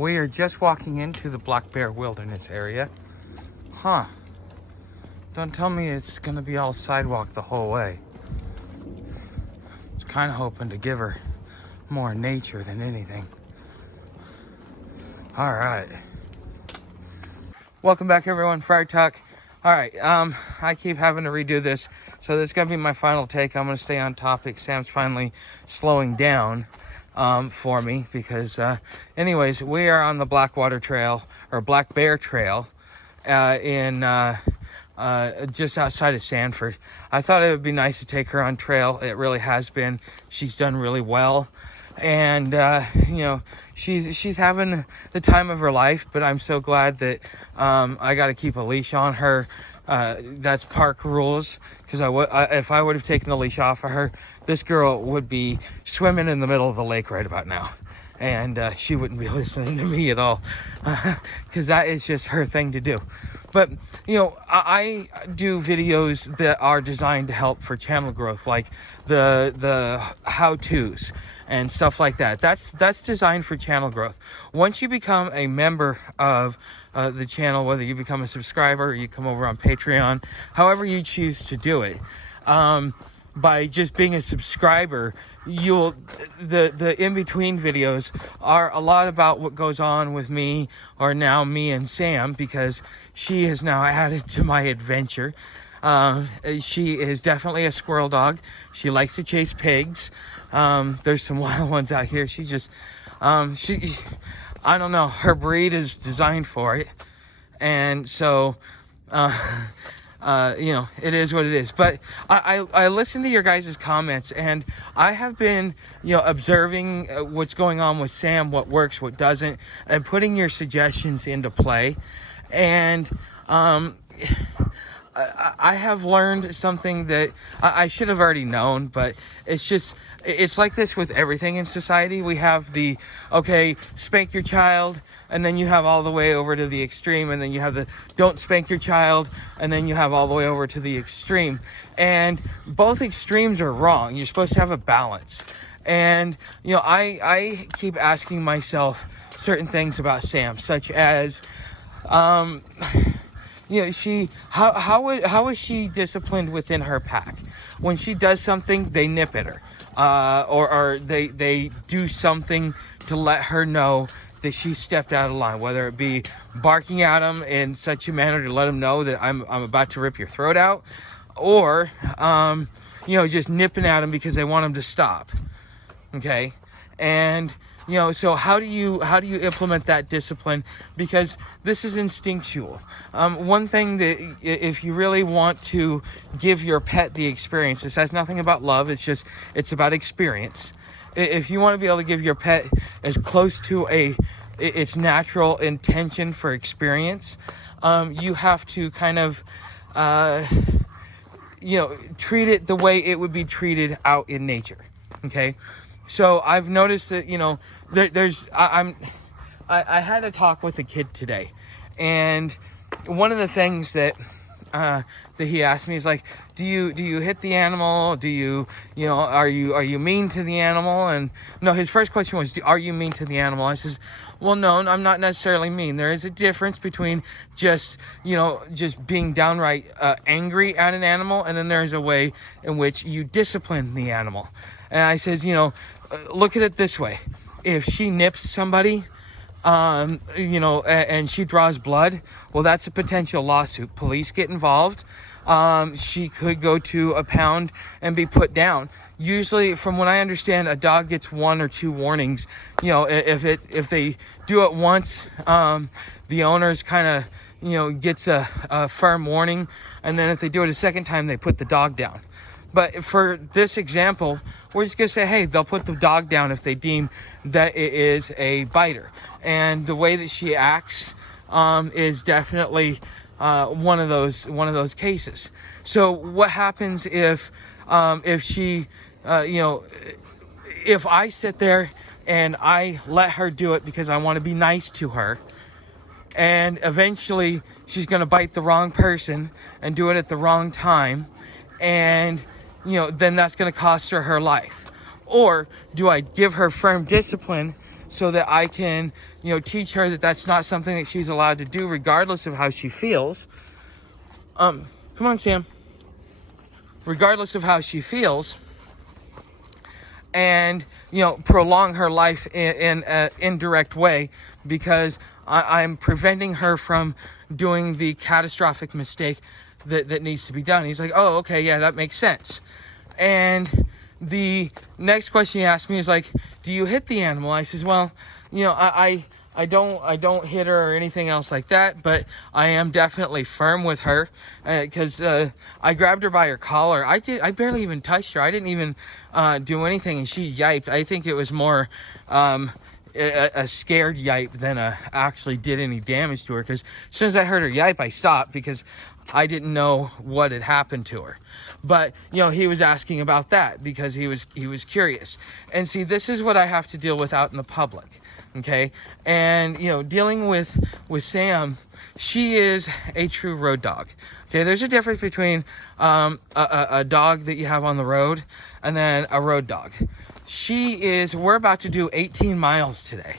we are just walking into the Black Bear Wilderness area. Huh. Don't tell me it's gonna be all sidewalk the whole way. I was kind of hoping to give her more nature than anything. All right. Welcome back, everyone. Friar Talk. All right. I keep having to redo this, so this is gonna be my final take. I'm gonna stay on topic. Sam's finally slowing down for me because, anyways, we are on the Blackwater Trail or Black Bear Trail in just outside of Sanford. I thought it would be nice to take her on trail. It really has been. She's done really well. And, she's having the time of her life, but I'm so glad that, I got to keep a leash on her. That's park rules. Cause if I would have taken the leash off of her, this girl would be swimming in the middle of the lake right about now. And, she wouldn't be listening to me at all. Cause that is just her thing to do. But, I do videos that are designed to help for channel growth, like the how-tos and stuff like that. That's designed for channel growth. Once you become a member of the channel, whether you become a subscriber or you come over on Patreon, however you choose to do it, by just being a subscriber, the in-between videos are a lot about what goes on with me, or now me and Sam, because she is now added to my adventure. She is definitely a squirrel dog. She likes to chase pigs. There's some wild ones out here. She just, I don't know, her breed is designed for it. And so, it is what it is. But I listen to your guys' comments, and I have been, observing what's going on with Sam, what works, what doesn't, and putting your suggestions into play. And, I have learned something that I should have already known, but it's like this with everything in society. We have spank your child, and then you have all the way over to the extreme, and then you have the don't spank your child, and then you have all the way over to the extreme. And both extremes are wrong. You're supposed to have a balance. And, I keep asking myself certain things about Sam, such as, how is she disciplined within her pack? When she does something, they nip at her, or they do something to let her know that she stepped out of line, whether it be barking at them in such a manner to let them know that I'm about to rip your throat out, or just nipping at them because they want them to stop. Okay, and so how do you implement that discipline? Because this is instinctual. One thing that if you really want to give your pet the experience, this has nothing about love. It's about experience. If you want to be able to give your pet as close to its natural intention for experience, you have to kind of, treat it the way it would be treated out in nature. Okay. So I've noticed that, I had a talk with a kid today, and one of the things that he asked me is like, do you hit the animal? Do you, are you mean to the animal? And no, his first question was, are you mean to the animal? I says, well, no, I'm not necessarily mean. There is a difference between just being downright angry at an animal, and then there's a way in which you discipline the animal. And I says, look at it this way. If she nips somebody, and she draws blood, well, that's a potential lawsuit. Police get involved. She could go to a pound and be put down. Usually, from what I understand, a dog gets 1 or 2 warnings. If they do it once, the owner's kind of, gets a firm warning. And then if they do it a second time, they put the dog down. But for this example, we're just going to say, hey, they'll put the dog down if they deem that it is a biter. And the way that she acts is definitely one of those cases. So what happens if she, if I sit there and I let her do it because I want to be nice to her, and eventually she's going to bite the wrong person and do it at the wrong time, and then that's going to cost her life? Or do I give her firm discipline so that I can, teach her that that's not something that she's allowed to do regardless of how she feels. Come on, Sam. Regardless of how she feels, and prolong her life in an indirect way, because I'm preventing her from doing the catastrophic mistake that needs to be done. He's like, oh, okay, yeah, that makes sense. And the next question he asked me is like, do you hit the animal? I says, well, I don't hit her or anything else like that, but I am definitely firm with her, because I grabbed her by her collar. I barely even touched her. I didn't even do anything, and she yiped. I think it was more a scared yipe than actually did any damage to her, because as soon as I heard her yipe, I stopped because I didn't know what had happened to her. But he was asking about that because he was curious. And see, this is what I have to deal with out in the public. Okay, and dealing with Sam, she is a true road dog. Okay, there's a difference between a dog that you have on the road and then a road dog. We're about to do 18 miles today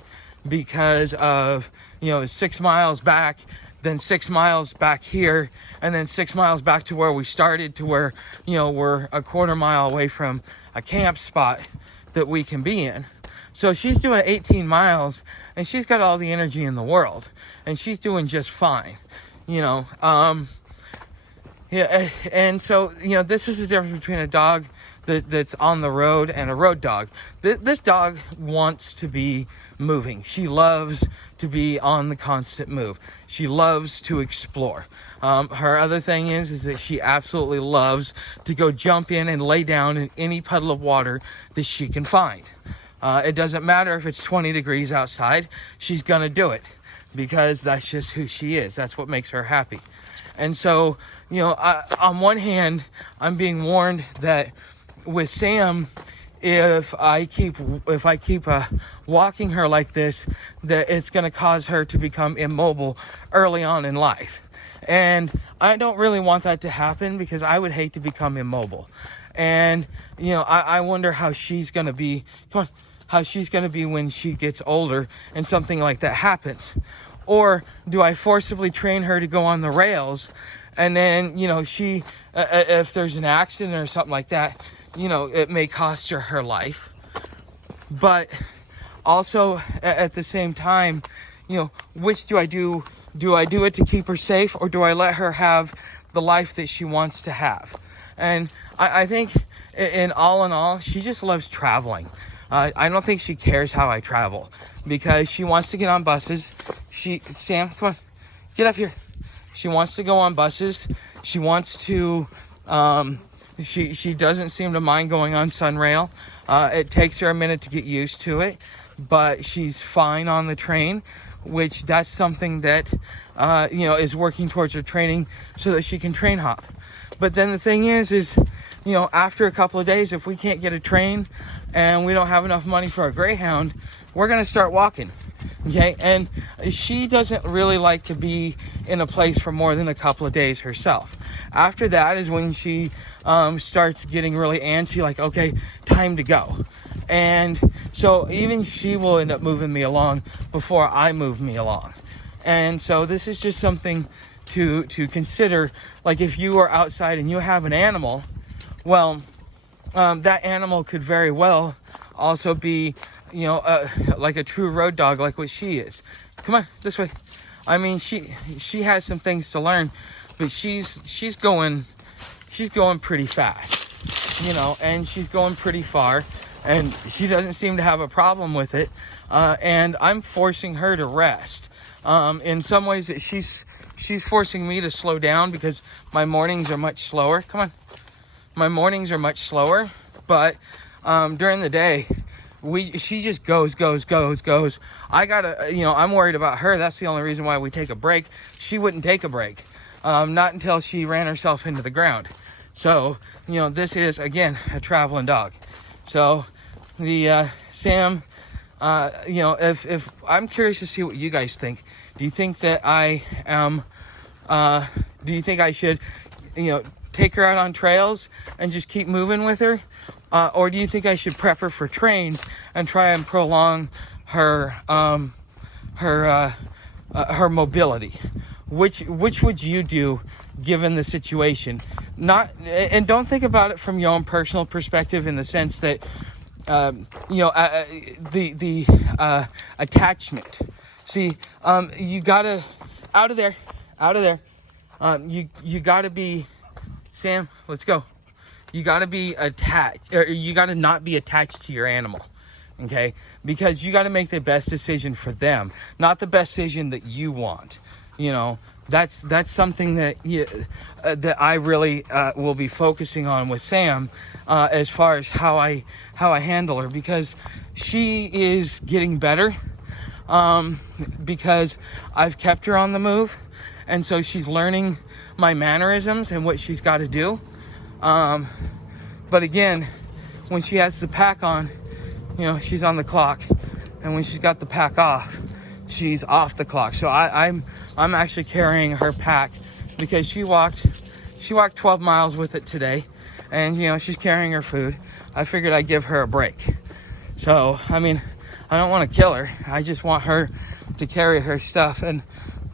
because of 6 miles back, then 6 miles back here, and then 6 miles back to where we started, to where we're a quarter mile away from a camp spot that we can be in. So she's doing 18 miles, and she's got all the energy in the world, and she's doing just fine, Yeah, and so, this is the difference between a dog that's on the road and a road dog. This dog wants to be moving. She loves to be on the constant move. She loves to explore. Her other thing is that she absolutely loves to go jump in and lay down in any puddle of water that she can find. It doesn't matter if it's 20 degrees outside, she's going to do it because that's just who she is. That's what makes her happy. And so, on one hand, I'm being warned that with Sam, if I keep walking her like this, that it's going to cause her to become immobile early on in life. And I don't really want that to happen because I would hate to become immobile. And, I wonder how she's going to be. Come on. How she's going to be when she gets older and something like that happens. Or do I forcibly train her to go on the rails, and then, she, if there's an accident or something like that, it may cost her her life. But also at the same time, which do I do? Do I do it to keep her safe, or do I let her have the life that she wants to have? And I think in all, she just loves traveling. I don't think she cares how I travel because she wants to get on buses. Sam, come on, get up here. She wants to go on buses. She wants to, she doesn't seem to mind going on Sunrail. It takes her a minute to get used to it, but she's fine on the train, which that's something that, is working towards her training so that she can train hop. But then the thing is, after a couple of days, if we can't get a train and we don't have enough money for a Greyhound, we're going to start walking. Okay. And she doesn't really like to be in a place for more than a couple of days herself. After that is when she starts getting really antsy, like, okay, time to go. And so even she will end up moving me along before I move me along. And so this is just something to consider. Like if you are outside and you have an animal, well, that animal could very well also be, like a true road dog, like what she is. Come on, this way. I mean, she has some things to learn, but she's going pretty fast, and she's going pretty far, and she doesn't seem to have a problem with it. And I'm forcing her to rest. In some ways, that she's forcing me to slow down because my mornings are much slower. Come on. My mornings are much slower, but during the day, she just goes. I gotta, I'm worried about her. That's the only reason why we take a break. She wouldn't take a break, not until she ran herself into the ground. So, this is, again, a traveling dog. So, the Sam, if I'm curious to see what you guys think. Do you think that I am? Do you think I should, take her out on trails and just keep moving with her? Or do you think I should prep her for trains and try and prolong her her mobility. Which would you do given the situation? Not, and don't think about it from your own personal perspective in the sense that the attachment. See, you gotta out of there. You gotta be, Sam. Let's go. You gotta be attached, or you gotta not be attached to your animal. Okay, because you got to make the best decision for them, not the best decision that you want. You know, that's something that that I really will be focusing on with Sam, as far as how I handle her, because she is getting better, because I've kept her on the move, and so she's learning my mannerisms and what she's got to do. But again, when she has the pack on, you know, she's on the clock, and when she's got the pack off, she's off the clock. So I'm actually carrying her pack because she walked 12 miles with it today, and you know, she's carrying her food. I figured I'd give her a break. So I mean, I don't want to kill her. I just want her to carry her stuff, and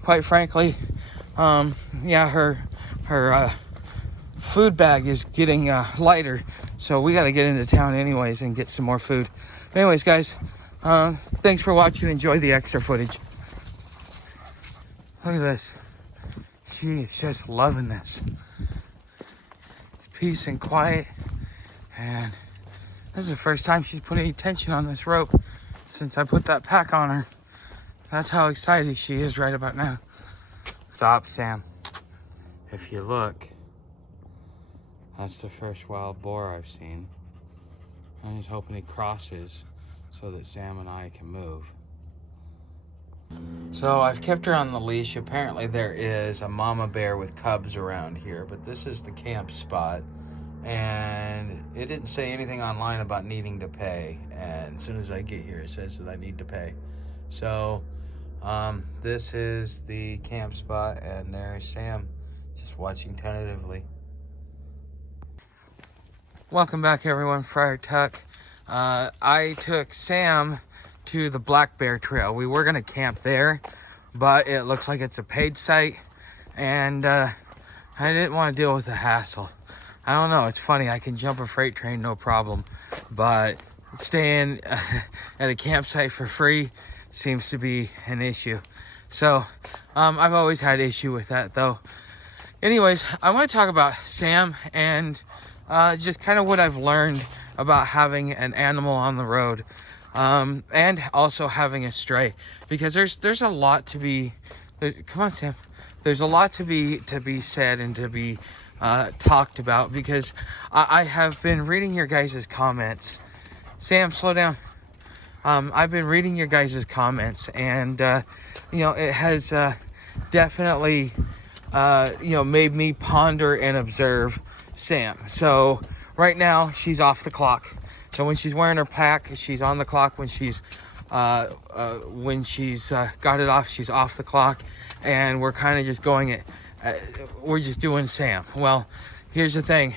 quite frankly, yeah, her food bag is getting lighter, so we got to get into town anyways and get some more food. But anyways, guys, thanks for watching. Enjoy the extra footage. Look at this. She is just loving this. It's peace and quiet, and this is the first time she's put any tension on this rope since I put that pack on her. That's how excited she is right about now. Stop, Sam. If you look, that's the first wild boar I've seen. I'm just hoping he crosses so that Sam and I can move. So I've kept her on the leash. Apparently there is a mama bear with cubs around here, but this is the camp spot, and it didn't say anything online about needing to pay, and as soon as I get here it says that I need to pay. So this is the camp spot, and there's Sam just watching tentatively. Welcome back, everyone. Friar Tuck. I took Sam to the Black Bear Trail. We were going to camp there, but it looks like it's a paid site, and I didn't want to deal with the hassle. I don't know. It's funny. I can jump a freight train, no problem, but staying at a campsite for free seems to be an issue. So I've always had issue with that, though. Anyways, I want to talk about Sam and just kind of what I've learned about having an animal on the road, and also having a stray, because there's a lot to be. Come on, Sam. There's a lot to be said and to be talked about, because I have been reading your guys' comments. Sam, slow down. I've been reading your guys' comments, and you know, it has definitely made me ponder and observe Sam. So right now she's off the clock. So when she's wearing her pack, she's on the clock. When she's got it off, she's off the clock. And we're kind of just going we're just doing Sam. Well, here's the thing.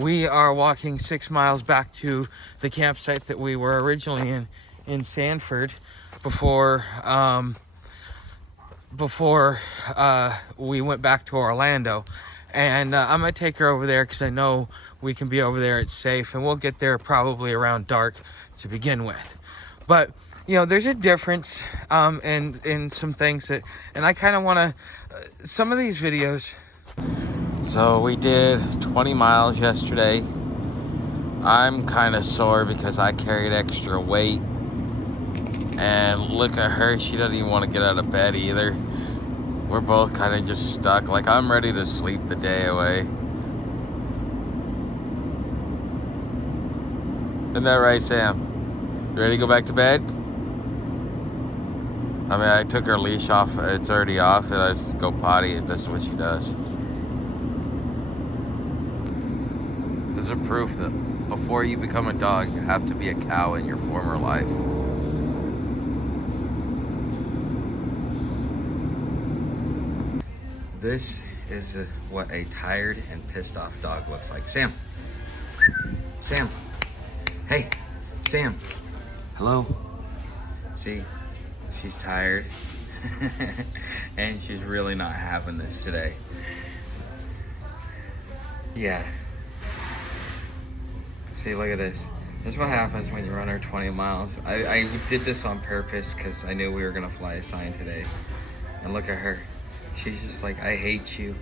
We are walking 6 miles back to the campsite that we were originally in Sanford before we went back to Orlando. And I'm going to take her over there because I know we can be over there. It's safe. And we'll get there probably around dark to begin with. But, you know, there's a difference in some things that... And I kind of want to... some of these videos... So we did 20 miles yesterday. I'm kind of sore because I carried extra weight. And look at her. She doesn't even want to get out of bed either. We're both kind of just stuck. Like, I'm ready to sleep the day away. Isn't that right, Sam? You ready to go back to bed? I mean, I took her leash off. It's already off, and I just go potty, and that's what she does. This is proof that before you become a dog, you have to be a cow in your former life. This is what a tired and pissed off dog looks like. Sam. Sam. Hey. Sam. Hello. See, she's tired. And she's really not having this today. Yeah. See, look at this. This is what happens when you run her 20 miles. I did this on purpose because I knew we were gonna fly a sign today. And look at her. She's just like, I hate you.